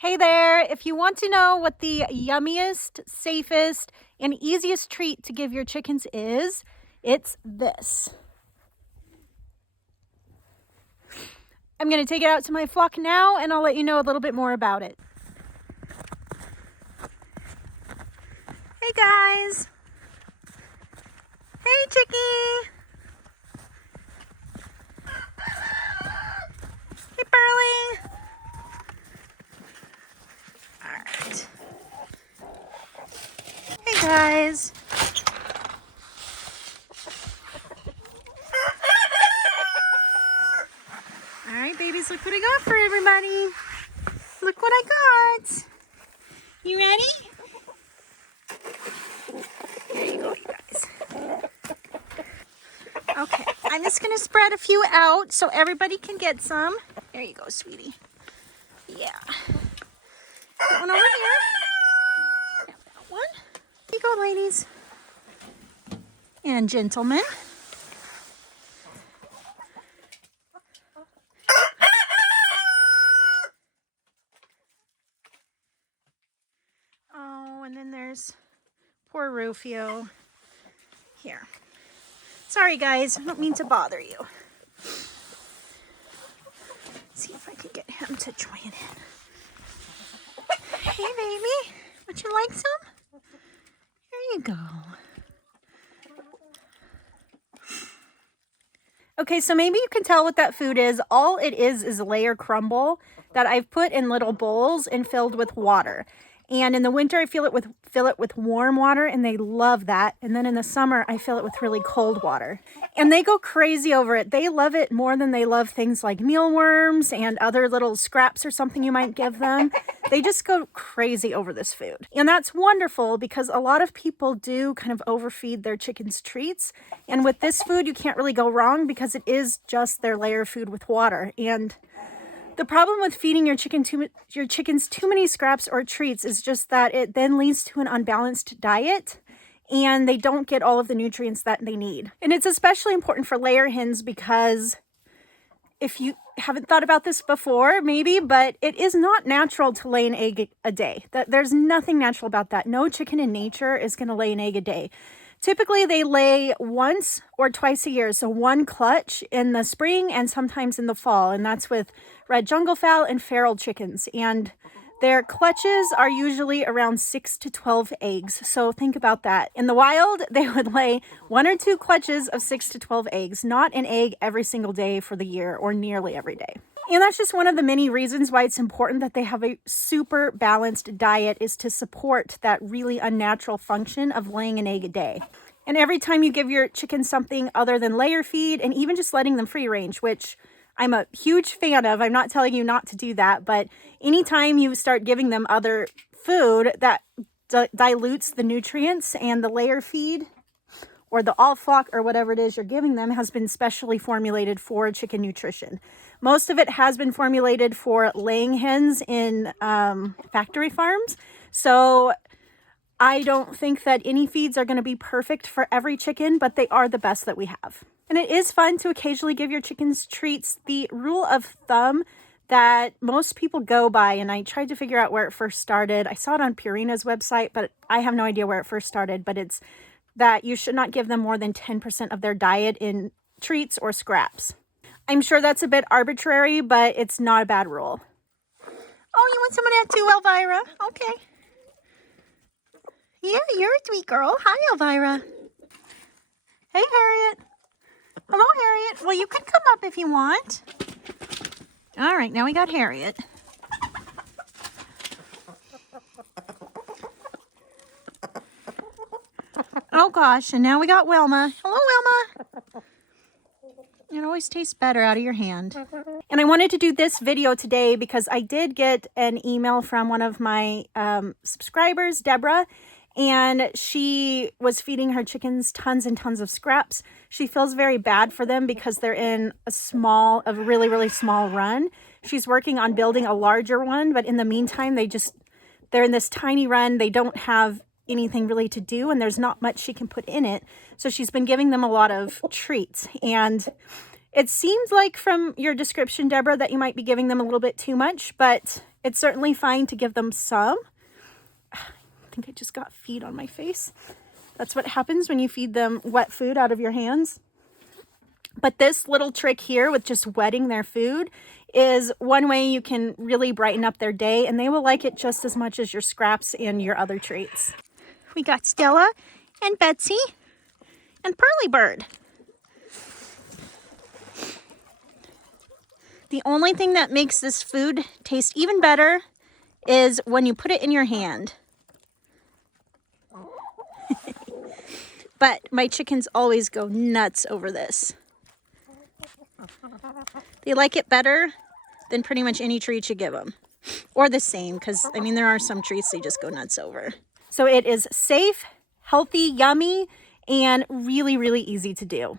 Hey there, if you want to know what the yummiest, safest, and easiest treat to give your chickens is, it's this. I'm going to take it out to my flock now and I'll let you know a little bit more about it. Hey guys. Hey chickie. Hey Pearly. Alright. Hey guys. Alright babies, look what I got for everybody. Look what I got. You ready? There you go, you guys. Okay, I'm just going to spread a few out so everybody can get some. There you go, sweetie. Yeah. That one over here. That one. Here you go, ladies. And gentlemen. Oh, and then there's poor Rufio. Here. Sorry, guys. I don't mean to bother you. Let's see if I could get him to join in. Hey, baby. Would you like some? There you go. Okay, so maybe you can tell what that food is. All it is layer crumble that I've put in little bowls and filled with water. And in the winter, I fill it with warm water, and they love that. And then in the summer, I fill it with really cold water. And they go crazy over it. They love it more than they love things like mealworms and other little scraps or something you might give them. They just go crazy over this food. And that's wonderful because a lot of people do kind of overfeed their chickens treats. And with this food, you can't really go wrong because it is just their layer food with water. And the problem with feeding your chickens too many scraps or treats is just that it then leads to an unbalanced diet and they don't get all of the nutrients that they need. And it's especially important for layer hens because if you haven't thought about this before, maybe, but it is not natural to lay an egg a day. There's nothing natural about that. No chicken in nature is going to lay an egg a day. Typically, they lay once or twice a year, so one clutch in the spring and sometimes in the fall, and that's with red jungle fowl and feral chickens. And their clutches are usually around 6 to 12 eggs, so think about that. In the wild, they would lay 1 or 2 clutches of 6 to 12 eggs, not an egg every single day for the year or nearly every day. And that's just one of the many reasons why it's important that they have a super balanced diet, is to support that really unnatural function of laying an egg a day. And every time you give your chickens something other than layer feed, and even just letting them free range, which I'm a huge fan of, I'm not telling you not to do that, but anytime you start giving them other food that dilutes the nutrients, and the layer feed or the all flock or whatever it is you're giving them has been specially formulated for chicken nutrition. Most of it has been formulated for laying hens in factory farms. So I don't think that any feeds are going to be perfect for every chicken, but they are the best that we have. And it is fun to occasionally give your chickens treats. The rule of thumb that most people go by, and I tried to figure out where it first started. I saw it on Purina's website, but I have no idea where it first started, but it's that you should not give them more than 10% of their diet in treats or scraps. I'm sure that's a bit arbitrary, but it's not a bad rule. Oh, you want some of that too, Elvira? Okay. Yeah, you're a sweet girl. Hi, Elvira. Hey, Harriet. Hello, Harriet. Well, you can come up if you want. All right, now we got Harriet. Oh, gosh, and now we got Wilma. Hello, Wilma. It always tastes better out of your hand. And I wanted to do this video today because I did get an email from one of my subscribers, Deborah, and she was feeding her chickens tons and tons of scraps. She feels very bad for them because they're in a really, really small run. She's working on building a larger one, but in the meantime, they're in this tiny run. They don't have anything really to do, and there's not much she can put in it. So she's been giving them a lot of treats. And it seems like from your description, Deborah, that you might be giving them a little bit too much, but It's certainly fine to give them some. I think I just got feed on my face. That's what happens when you feed them wet food out of your hands. But this little trick here with just wetting their food is one way you can really brighten up their day, and they will like it just as much as your scraps and your other treats. We got Stella and Betsy and Pearly Bird. The only thing that makes this food taste even better is when you put it in your hand. But my chickens always go nuts over this. They like it better than pretty much any treat you give them. Or the same, because, I mean, there are some treats they just go nuts over. So it is safe, healthy, yummy, and really, really easy to do.